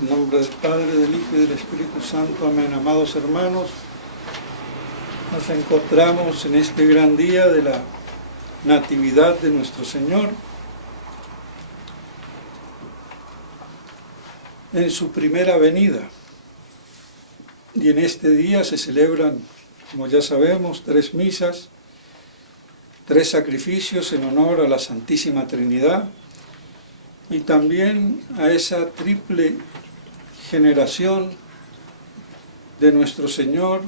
En nombre del Padre, del Hijo y del Espíritu Santo. Amén. Amados hermanos, nos encontramos en este gran día de la Natividad de nuestro Señor, en su primera venida. Y en este día se celebran, como ya sabemos, 3 misas, 3 sacrificios en honor a la Santísima Trinidad y también a esa triple generación de nuestro Señor,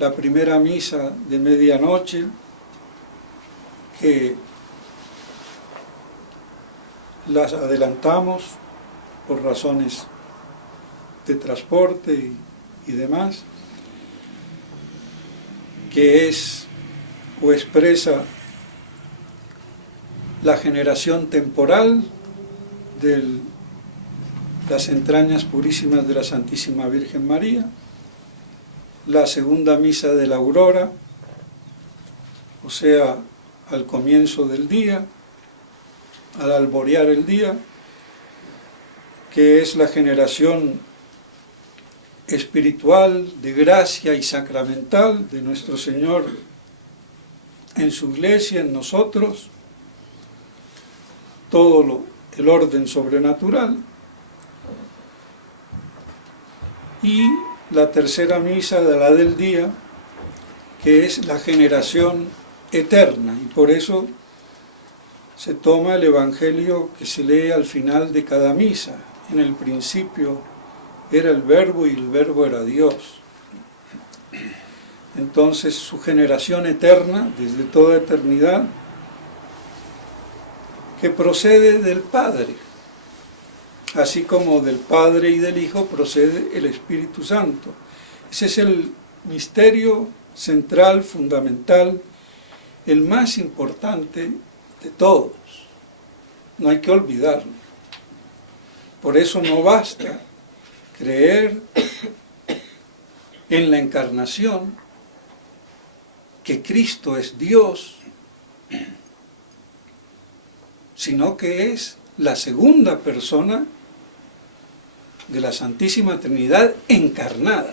la primera misa de medianoche, que las adelantamos por razones de transporte y demás, que es o expresa la generación temporal de las entrañas purísimas de la Santísima Virgen María, la segunda misa de la aurora, o sea, al comienzo del día, al alborear el día, que es la generación espiritual, de gracia y sacramental de nuestro Señor en su iglesia, en nosotros, todo el orden sobrenatural. Y la tercera misa de la del día, que es la generación eterna, y por eso se toma el Evangelio que se lee al final de cada misa. En el principio era el Verbo y el Verbo era Dios. Entonces su generación eterna, desde toda eternidad, que procede del Padre, así como del Padre y del Hijo procede el Espíritu Santo. Ese es el misterio central, fundamental, el más importante de todos. No hay que olvidarlo. Por eso no basta creer en la encarnación, que Cristo es Dios, sino que es la segunda persona de la Santísima Trinidad encarnada.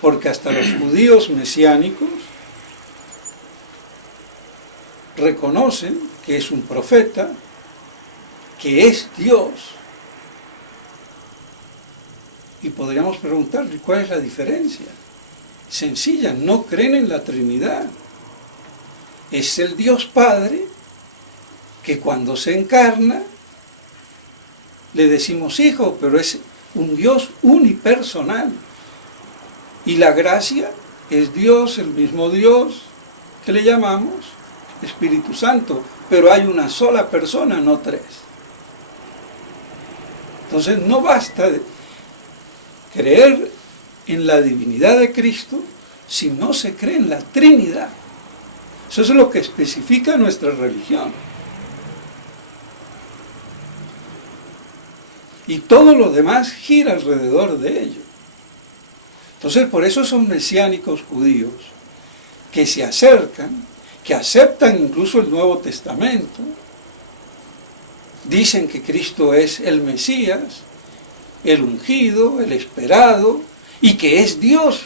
Porque hasta los judíos mesiánicos reconocen que es un profeta, que es Dios. Y podríamos preguntarle, ¿cuál es la diferencia? Sencilla, no creen en la Trinidad. Es el Dios Padre que cuando se encarna le decimos hijo, pero es un Dios unipersonal. Y la gracia es Dios, el mismo Dios, que le llamamos Espíritu Santo, pero hay una sola persona, no 3. Entonces no basta creer en la divinidad de Cristo si no se cree en la Trinidad. Eso es lo que especifica nuestra religión. Y todo lo demás gira alrededor de ello. Entonces, por eso son mesiánicos judíos que se acercan, que aceptan incluso el Nuevo Testamento, dicen que Cristo es el Mesías, el ungido, el esperado, y que es Dios.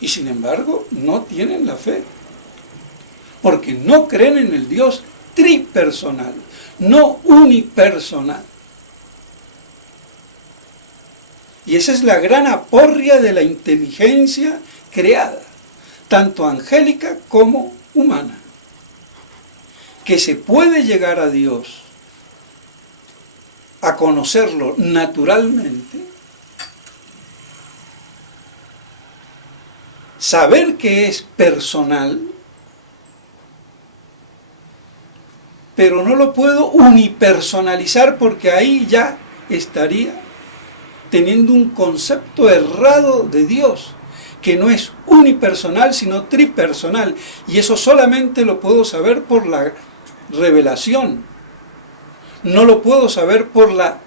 Y sin embargo, no tienen la fe, porque no creen en el Dios tripersonal, no unipersonal. Y esa es la gran aporria de la inteligencia creada, tanto angélica como humana, que se puede llegar a Dios, a conocerlo naturalmente, saber que es personal, pero no lo puedo unipersonalizar porque ahí ya estaría teniendo un concepto errado de Dios, que no es unipersonal sino tripersonal, y eso solamente lo puedo saber por la revelación, no lo puedo saber por la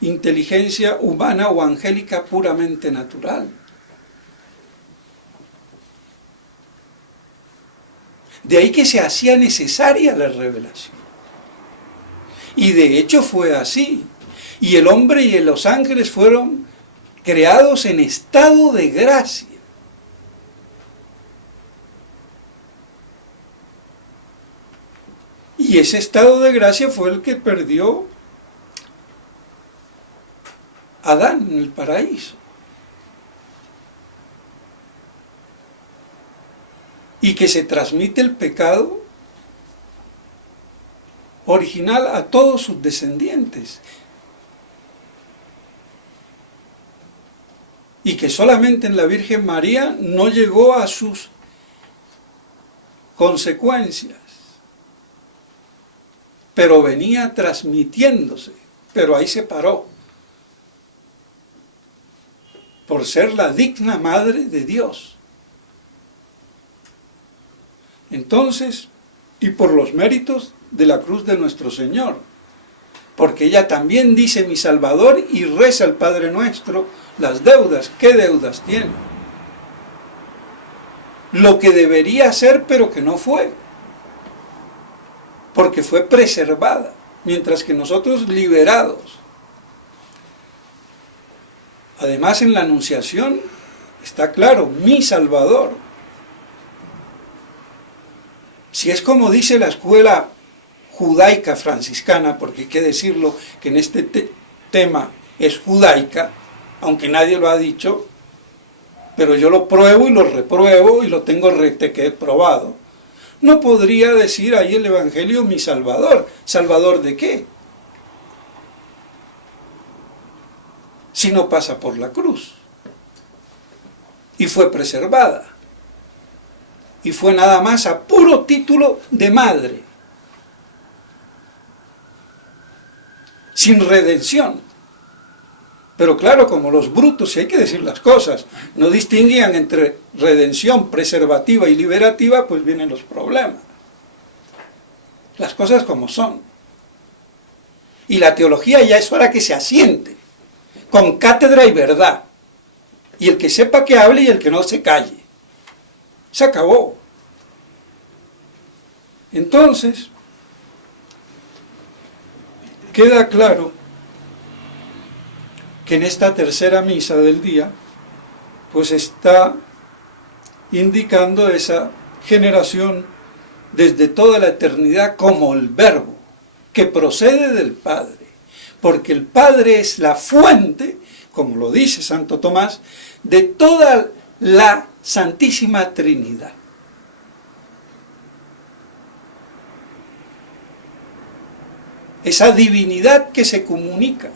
inteligencia humana o angélica puramente natural. De ahí que se hacía necesaria la revelación. Y de hecho fue así. Y el hombre y los ángeles fueron creados en estado de gracia. Y ese estado de gracia fue el que perdió Adán en el paraíso. Y que se transmite el pecado original a todos sus descendientes. Y que solamente en la Virgen María no llegó a sus consecuencias, pero venía transmitiéndose, pero ahí se paró, por ser la digna madre de Dios. Entonces, y por los méritos de la cruz de nuestro Señor, porque ella también dice mi Salvador y reza el Padre Nuestro las deudas. ¿Qué deudas tiene? Lo que debería ser pero que no fue, porque fue preservada, mientras que nosotros liberados. Además en la Anunciación está claro, mi Salvador. Si es como dice la escuela judaica franciscana, porque hay que decirlo que en este tema es judaica, aunque nadie lo ha dicho, pero yo lo pruebo y lo repruebo y lo tengo probado. No podría decir ahí el Evangelio mi Salvador. ¿Salvador de qué? Si no pasa por la cruz. Y fue preservada. Y fue nada más a puro título de madre. Sin redención. Pero claro, como los brutos, si hay que decir las cosas, no distinguían entre redención preservativa y liberativa, pues vienen los problemas. Las cosas como son. Y la teología ya es hora que se asiente, con cátedra y verdad. Y el que sepa que hable y el que no se calle. Se acabó. Entonces, queda claro que en esta tercera misa del día, pues está indicando esa generación desde toda la eternidad como el Verbo, que procede del Padre, porque el Padre es la fuente, como lo dice Santo Tomás, de toda la Santísima Trinidad. Esa divinidad que se comunica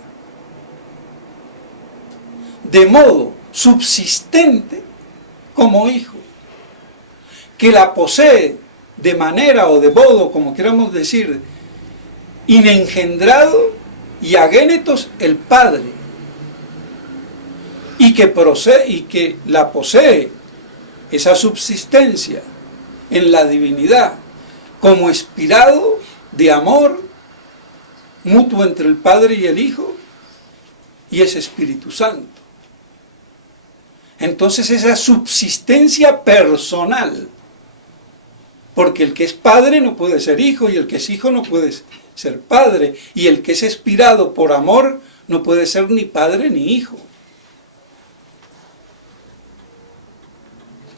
de modo subsistente como hijo, que la posee de manera o de modo, como queramos decir, inengendrado y agénetos el Padre, y que la posee esa subsistencia en la divinidad como inspirado de amor mutuo entre el Padre y el Hijo y ese Espíritu Santo. Entonces esa subsistencia personal, porque el que es padre no puede ser hijo, y el que es hijo no puede ser padre, y el que es inspirado por amor no puede ser ni padre ni hijo.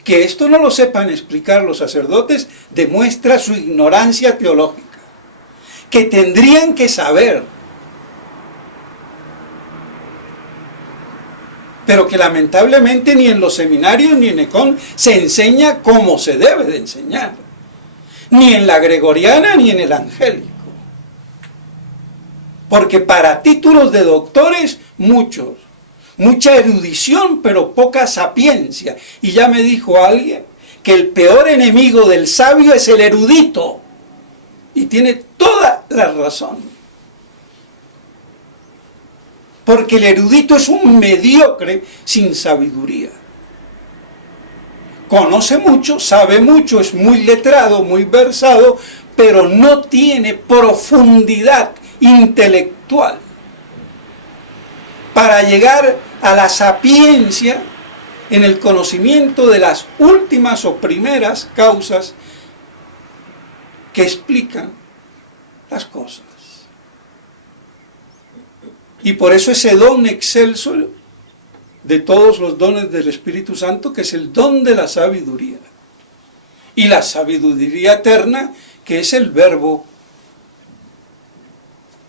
Que esto no lo sepan explicar los sacerdotes demuestra su ignorancia teológica, que tendrían que saber, pero que lamentablemente ni en los seminarios ni en ECON se enseña como se debe de enseñar, ni en la gregoriana ni en el angélico. Porque para títulos de doctores, mucha erudición, pero poca sapiencia. Y ya me dijo alguien que el peor enemigo del sabio es el erudito. Y tiene toda la razón. Porque el erudito es un mediocre sin sabiduría. Conoce mucho, sabe mucho, es muy letrado, muy versado, pero no tiene profundidad intelectual para llegar a la sapiencia en el conocimiento de las últimas o primeras causas que explican las cosas. Y por eso ese don excelso de todos los dones del Espíritu Santo, que es el don de la sabiduría. Y la sabiduría eterna, que es el Verbo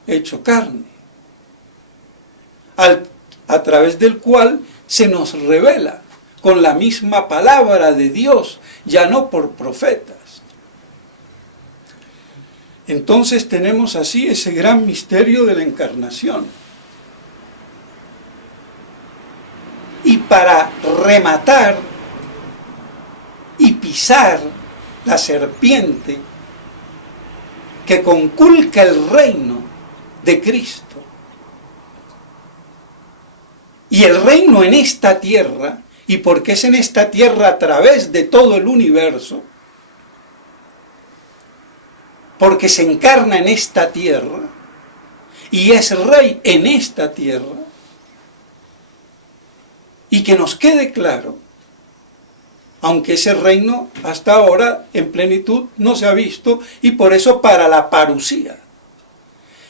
hecho carne, a través del cual se nos revela con la misma palabra de Dios, ya no por profetas. Entonces tenemos así ese gran misterio de la encarnación. Y para rematar y pisar la serpiente que conculca el reino de Cristo, y el reino en esta tierra, y porque es en esta tierra a través de todo el universo, porque se encarna en esta tierra, y es rey en esta tierra, y que nos quede claro, aunque ese reino hasta ahora en plenitud no se ha visto, y por eso para la parusía.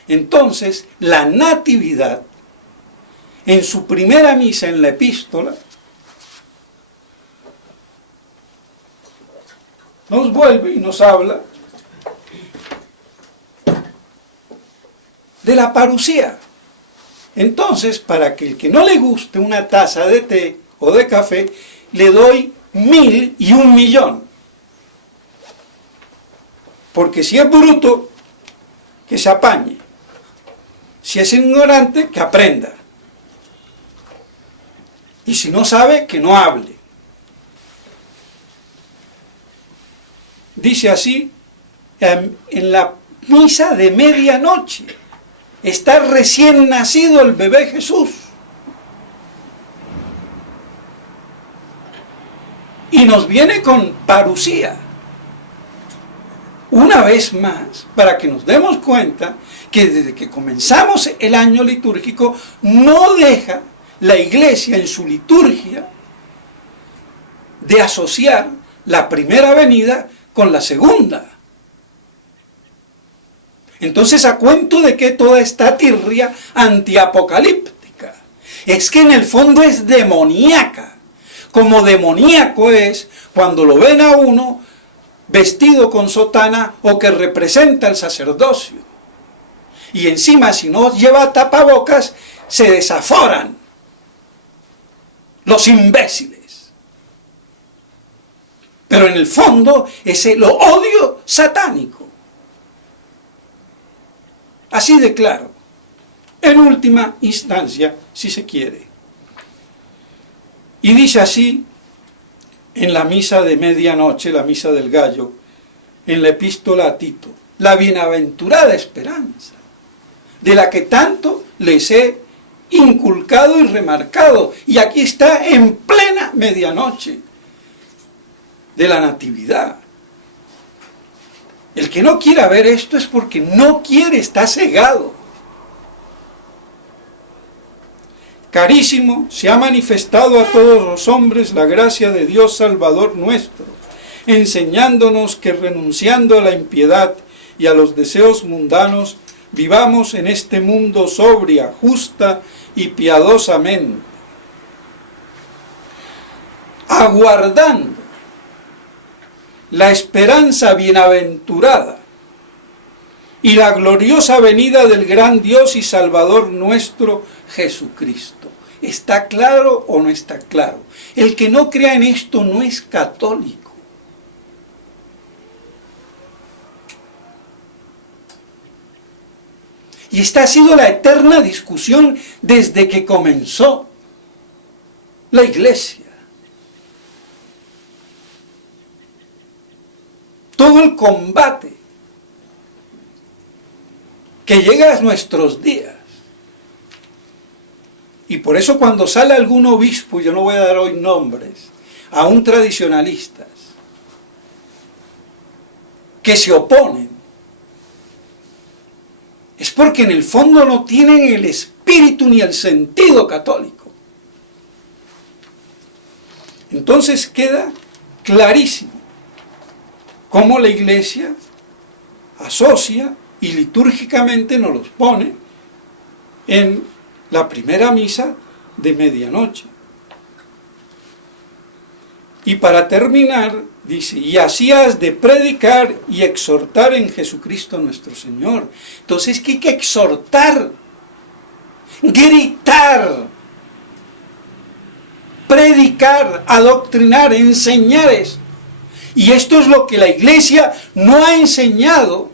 Entonces, la natividad, en su primera misa en la epístola, nos vuelve y nos habla de la parusía. Entonces, para que el que no le guste una taza de té o de café, le doy 1000 y 1.000.000. Porque si es bruto, que se apañe. Si es ignorante, que aprenda. Y si no sabe, que no hable. Dice así, en la misa de medianoche, está recién nacido el bebé Jesús. Y nos viene con parusía. Una vez más, para que nos demos cuenta que desde que comenzamos el año litúrgico, no deja la Iglesia en su liturgia de asociar la primera venida con la segunda. Entonces, ¿a cuento de qué toda esta tirria antiapocalíptica? Es que en el fondo es demoníaca. Como demoníaco es cuando lo ven a uno vestido con sotana o que representa el sacerdocio. Y encima, si no lleva tapabocas, se desaforan los imbéciles. Pero en el fondo es el odio satánico. Así de claro. En última instancia, si se quiere. Y dice así, en la misa de medianoche, la misa del gallo, en la epístola a Tito, la bienaventurada esperanza, de la que tanto les he inculcado y remarcado, y aquí está en plena medianoche de la natividad. El que no quiera ver esto es porque no quiere, está cegado. Carísimo, se ha manifestado a todos los hombres la gracia de Dios Salvador nuestro, enseñándonos que renunciando a la impiedad y a los deseos mundanos, vivamos en este mundo sobria, justa y piadosamente, aguardando la esperanza bienaventurada y la gloriosa venida del gran Dios y Salvador nuestro Jesucristo. ¿Está claro o no está claro? El que no crea en esto no es católico. Y esta ha sido la eterna discusión desde que comenzó la Iglesia. Todo el combate que llega a nuestros días. Y por eso cuando sale algún obispo, yo no voy a dar hoy nombres, aún tradicionalistas, que se oponen, es porque en el fondo no tienen el espíritu ni el sentido católico. Entonces queda clarísimo cómo la Iglesia asocia y litúrgicamente nos los pone en la primera misa de medianoche. Y para terminar, dice, y así has de predicar y exhortar en Jesucristo nuestro Señor. Entonces, ¿qué hay que exhortar? Gritar, predicar, adoctrinar, enseñar esto. Y esto es lo que la iglesia no ha enseñado,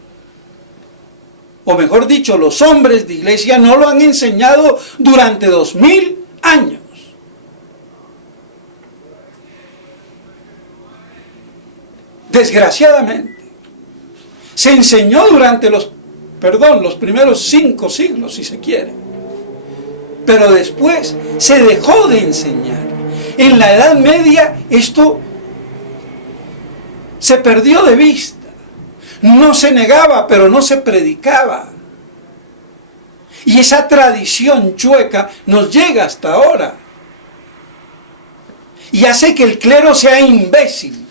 o mejor dicho, los hombres de iglesia no lo han enseñado durante 2000 años. Desgraciadamente, se enseñó durante los primeros 5 siglos, si se quiere. Pero después se dejó de enseñar. En la Edad Media esto se perdió de vista. No se negaba, pero no se predicaba. Y esa tradición chueca nos llega hasta ahora. Y hace que el clero sea imbécil.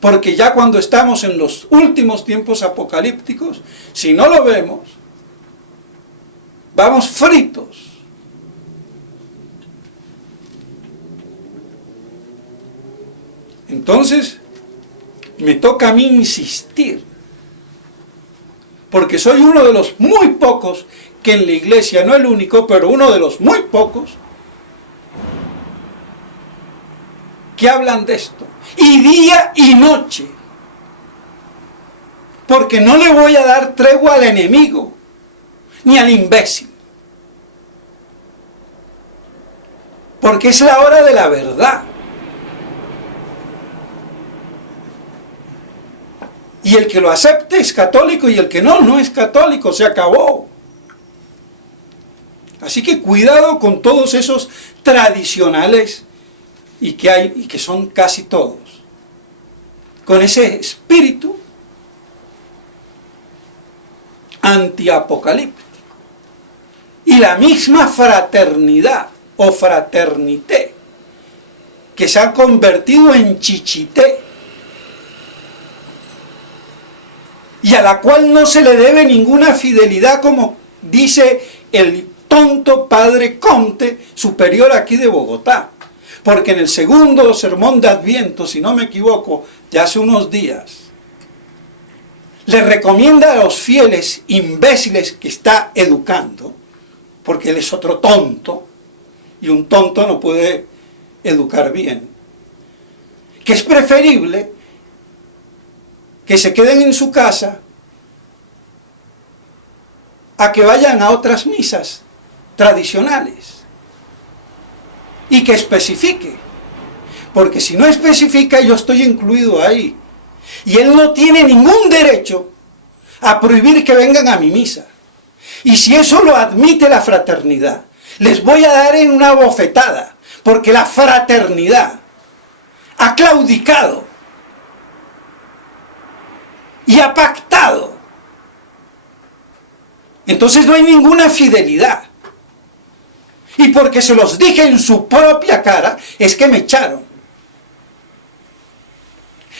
Porque ya cuando estamos en los últimos tiempos apocalípticos, si no lo vemos, vamos fritos. Entonces, me toca a mí insistir, porque soy uno de los muy pocos que en la iglesia, no el único, pero uno de los muy pocos, que hablan de esto, y día y noche, porque no le voy a dar tregua al enemigo, ni al imbécil, porque es la hora de la verdad. Y el que lo acepte es católico y el que no, no es católico, se acabó. Así que cuidado con todos esos tradicionales y que hay, y que son casi todos, con ese espíritu antiapocalíptico. Y la misma fraternidad o fraternité que se ha convertido en chichité, y a la cual no se le debe ninguna fidelidad, como dice el tonto padre Comte, superior aquí de Bogotá. Porque en el segundo sermón de Adviento, si no me equivoco, de hace unos días, le recomienda a los fieles imbéciles que está educando, porque él es otro tonto, y un tonto no puede educar bien, que es preferible que se queden en su casa a que vayan a otras misas tradicionales y que especifique, porque si no especifica yo estoy incluido ahí y él no tiene ningún derecho a prohibir que vengan a mi misa. Y si eso lo admite la fraternidad, les voy a dar en una bofetada, porque la fraternidad ha claudicado y ha pactado. Entonces no hay ninguna fidelidad. Y porque se los dije en su propia cara, es que me echaron.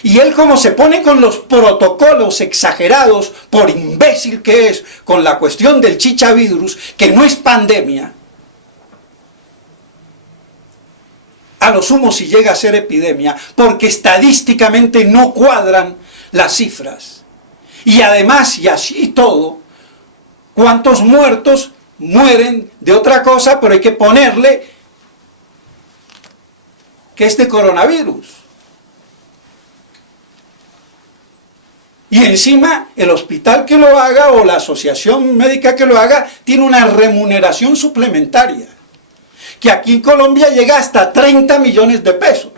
Y él, como se pone con los protocolos exagerados, por imbécil que es, con la cuestión del chichavirus, que no es pandemia, a lo sumo si llega a ser epidemia, porque estadísticamente no cuadran las cifras. Y además, y así todo, ¿cuántos muertos mueren de otra cosa? Pero hay que ponerle que es de coronavirus. Y encima el hospital que lo haga o la asociación médica que lo haga tiene una remuneración suplementaria, que aquí en Colombia llega hasta 30 millones de pesos.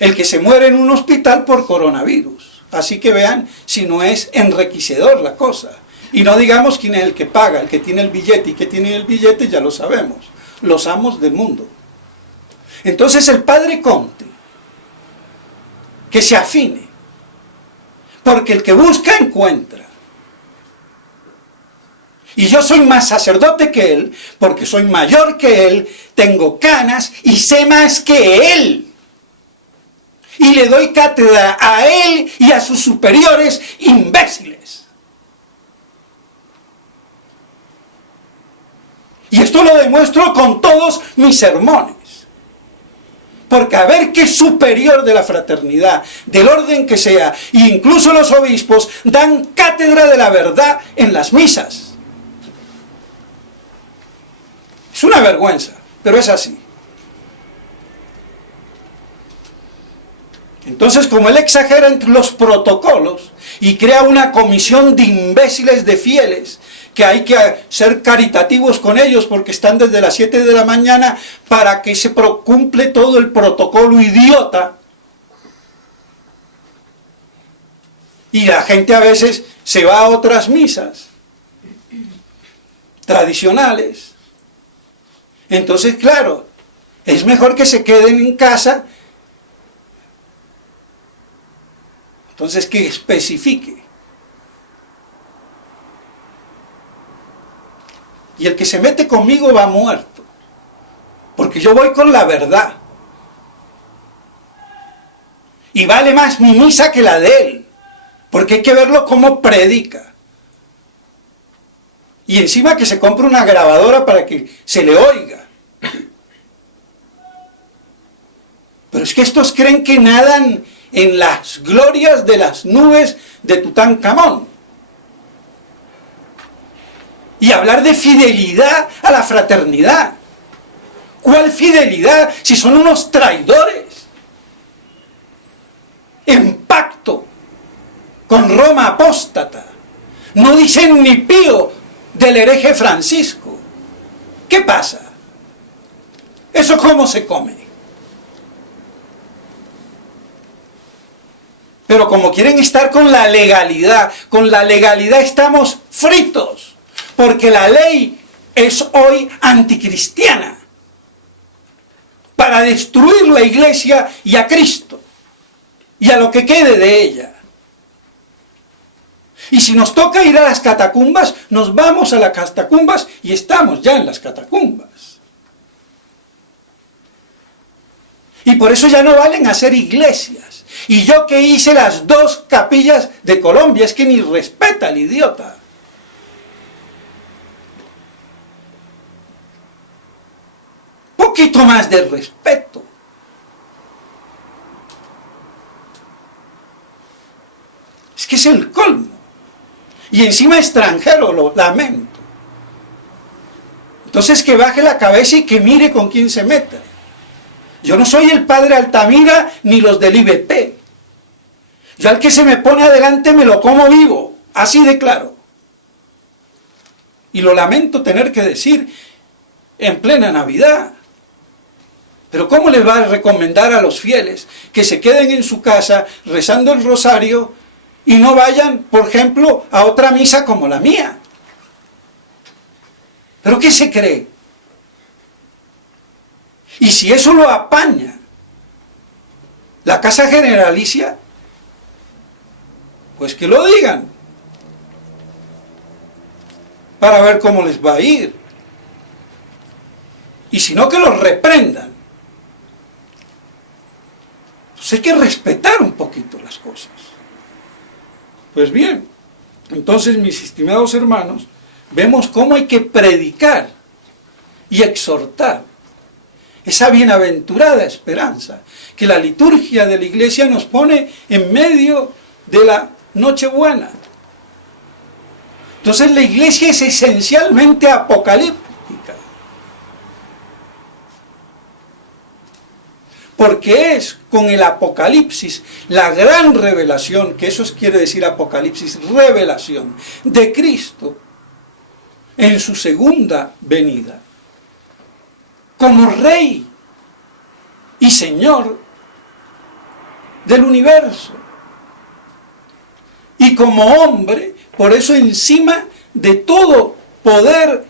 El que se muere en un hospital por coronavirus. Así que vean si no es enriquecedor la cosa. Y no digamos quién es el que paga, el que tiene el billete. Y que tiene el billete ya lo sabemos. Los amos del mundo. Entonces el padre Comte, que se afine. Porque el que busca encuentra. Y yo soy más sacerdote que él, porque soy mayor que él, tengo canas y sé más que él. Y le doy cátedra a él y a sus superiores imbéciles. esto lo demuestro con todos mis sermones. Porque a ver qué superior de la fraternidad, del orden que sea, e incluso los obispos dan cátedra de la verdad en las misas. Es una vergüenza, pero es así. Entonces, como él exagera en los protocolos y crea una comisión de imbéciles, de fieles, que hay que ser caritativos con ellos porque están desde las 7 de la mañana para que se cumple todo el protocolo idiota. Y la gente a veces se va a otras misas tradicionales. Entonces, claro, es mejor que se queden en casa. Entonces, que especifique. Y el que se mete conmigo va muerto. Porque yo voy con la verdad. Y vale más mi misa que la de él. Porque hay que verlo como predica. Y encima que se compre una grabadora para que se le oiga. Pero es que estos creen que nadan en las glorias de las nubes de Tutankamón. Y hablar de fidelidad a la fraternidad. ¿Cuál fidelidad si son unos traidores? En pacto con Roma apóstata. No dicen ni pío del hereje Francisco. ¿Qué pasa? ¿Eso cómo se come? Pero como quieren estar con la legalidad estamos fritos. Porque la ley es hoy anticristiana. Para destruir la iglesia y a Cristo. Y a lo que quede de ella. Y si nos toca ir a las catacumbas, nos vamos a las catacumbas y estamos ya en las catacumbas. Y por eso ya no valen hacer iglesias. Y yo que hice las 2 capillas de Colombia, es que ni respeta al idiota. Poquito más de respeto. Es que es el colmo. Y encima extranjero, lo lamento. Entonces que baje la cabeza y que mire con quién se mete. Yo no soy el padre Altamira ni los del IBP. Yo al que se me pone adelante me lo como vivo. Así de claro. Y lo lamento tener que decir en plena Navidad. Pero ¿cómo les va a recomendar a los fieles que se queden en su casa rezando el rosario y no vayan, por ejemplo, a otra misa como la mía? ¿Pero qué se cree? Y si eso lo apaña la Casa Generalicia, pues que lo digan, para ver cómo les va a ir. Y si no, que los reprendan. Pues hay que respetar un poquito las cosas. Pues bien, entonces, mis estimados hermanos, vemos cómo hay que predicar y exhortar esa bienaventurada esperanza que la liturgia de la iglesia nos pone en medio de la Nochebuena. Entonces la iglesia es esencialmente apocalíptica. Porque es con el Apocalipsis la gran revelación, que eso quiere decir Apocalipsis, revelación de Cristo en su segunda venida. Como Rey y Señor del universo. Y como hombre, por eso encima de todo poder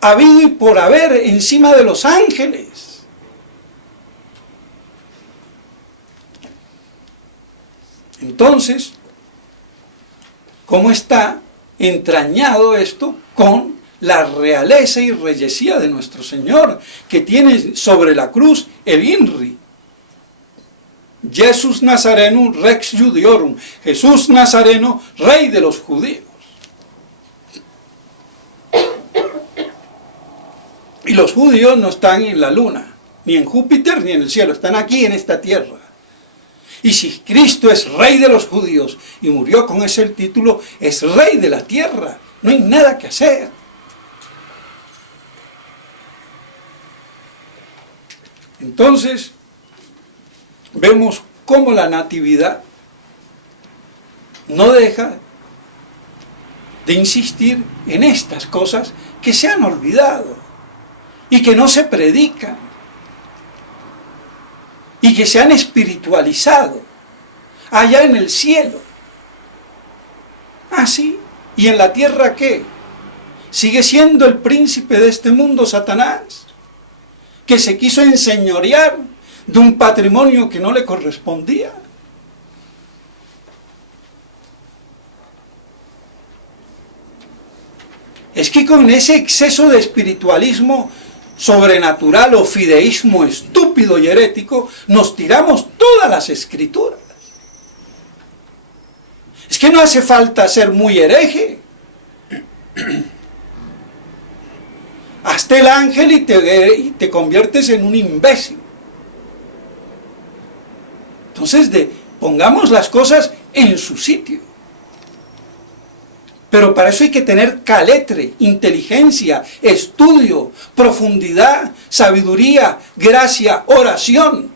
habido y por haber, encima de los ángeles. Entonces, ¿cómo está entrañado esto con la realeza y reyesía de nuestro Señor, que tiene sobre la cruz el INRI? Jesús Nazareno, Rex Judiorum, Jesús Nazareno, Rey de los judíos. Y los judíos no están en la luna, ni en Júpiter, ni en el cielo, están aquí en esta tierra. Y si Cristo es rey de los judíos y murió con ese título, es rey de la tierra, no hay nada que hacer. Entonces, vemos cómo la natividad no deja de insistir en estas cosas que se han olvidado y que no se predican y que se han espiritualizado allá en el cielo. ¿Ah, sí? ¿Y en la tierra qué? ¿Sigue siendo el príncipe de este mundo Satanás, que se quiso enseñorear de un patrimonio que no le correspondía? Es que con ese exceso de espiritualismo sobrenatural o fideísmo estúpido y herético, nos tiramos todas las escrituras. Es que no hace falta ser muy hereje. Hazte el ángel y te conviertes en un imbécil. Entonces, pongamos las cosas en su sitio. Pero para eso hay que tener caletre, inteligencia, estudio, profundidad, sabiduría, gracia, oración.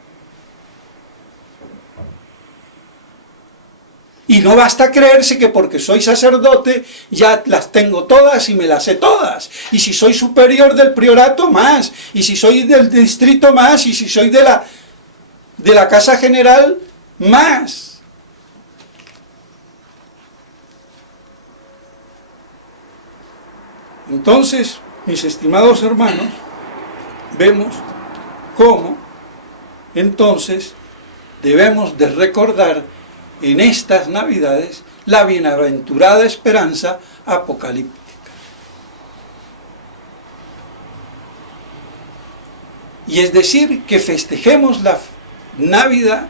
Y no basta creerse que porque soy sacerdote ya las tengo todas y me las sé todas. Y si soy superior del priorato, más. Y si soy del distrito, más. Y si soy de la casa general, más. Entonces, mis estimados hermanos, vemos cómo entonces debemos de recordar en estas Navidades la bienaventurada esperanza apocalíptica. Y es decir, que festejemos la Navidad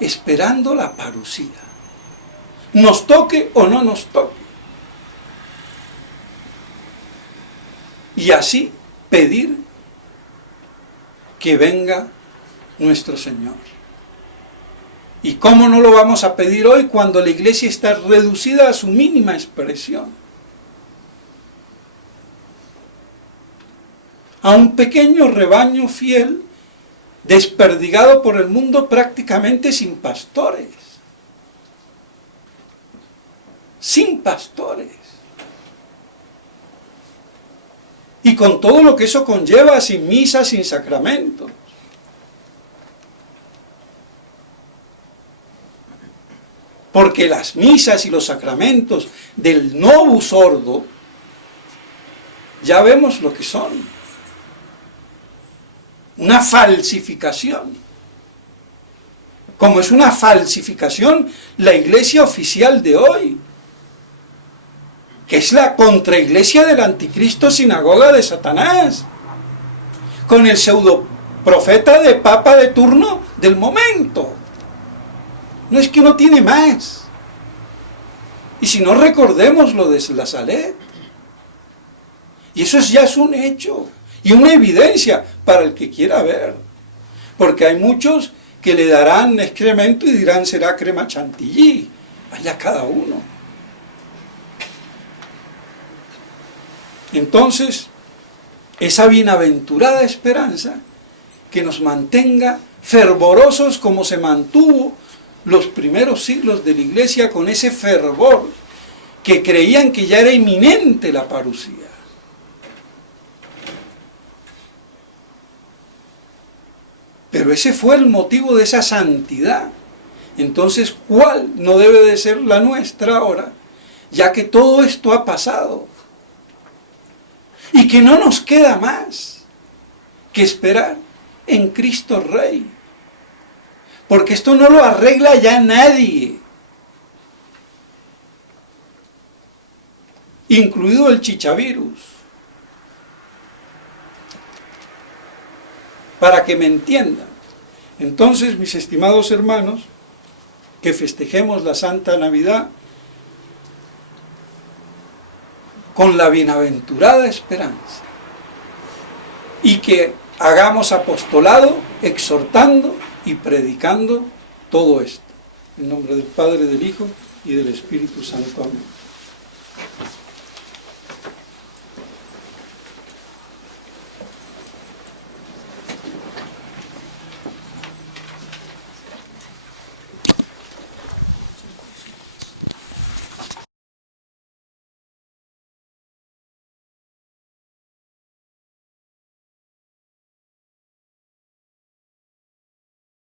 esperando la parucía. Nos toque o no nos toque. Y así pedir que venga nuestro Señor. ¿Y cómo no lo vamos a pedir hoy cuando la iglesia está reducida a su mínima expresión? A un pequeño rebaño fiel, desperdigado por el mundo prácticamente sin pastores. Sin pastores. Y con todo lo que eso conlleva, sin misa, sin sacramentos. Porque las misas y los sacramentos del novus ordo, ya vemos lo que son. Una falsificación. Como es una falsificación la iglesia oficial de hoy, que es la contraiglesia del anticristo, sinagoga de Satanás, con el pseudo profeta de papa de turno del momento. No es que uno tiene más. Y si no, recordemos lo de la Salet. Y eso ya es un hecho y una evidencia para el que quiera ver. Porque hay muchos que le darán excremento y dirán será crema chantilly. Vaya cada uno. Entonces, esa bienaventurada esperanza que nos mantenga fervorosos como se mantuvo los primeros siglos de la iglesia, con ese fervor que creían que ya era inminente la parucía. Pero ese fue el motivo de esa santidad. Entonces, ¿cuál no debe de ser la nuestra ahora? Ya que todo esto ha pasado. Y que no nos queda más que esperar en Cristo Rey. Porque esto no lo arregla ya nadie. Incluido el chichavirus. Para que me entiendan. Entonces, mis estimados hermanos, que festejemos la Santa Navidad con la bienaventurada esperanza y que hagamos apostolado, exhortando y predicando todo esto. En nombre del Padre, del Hijo y del Espíritu Santo. Amén.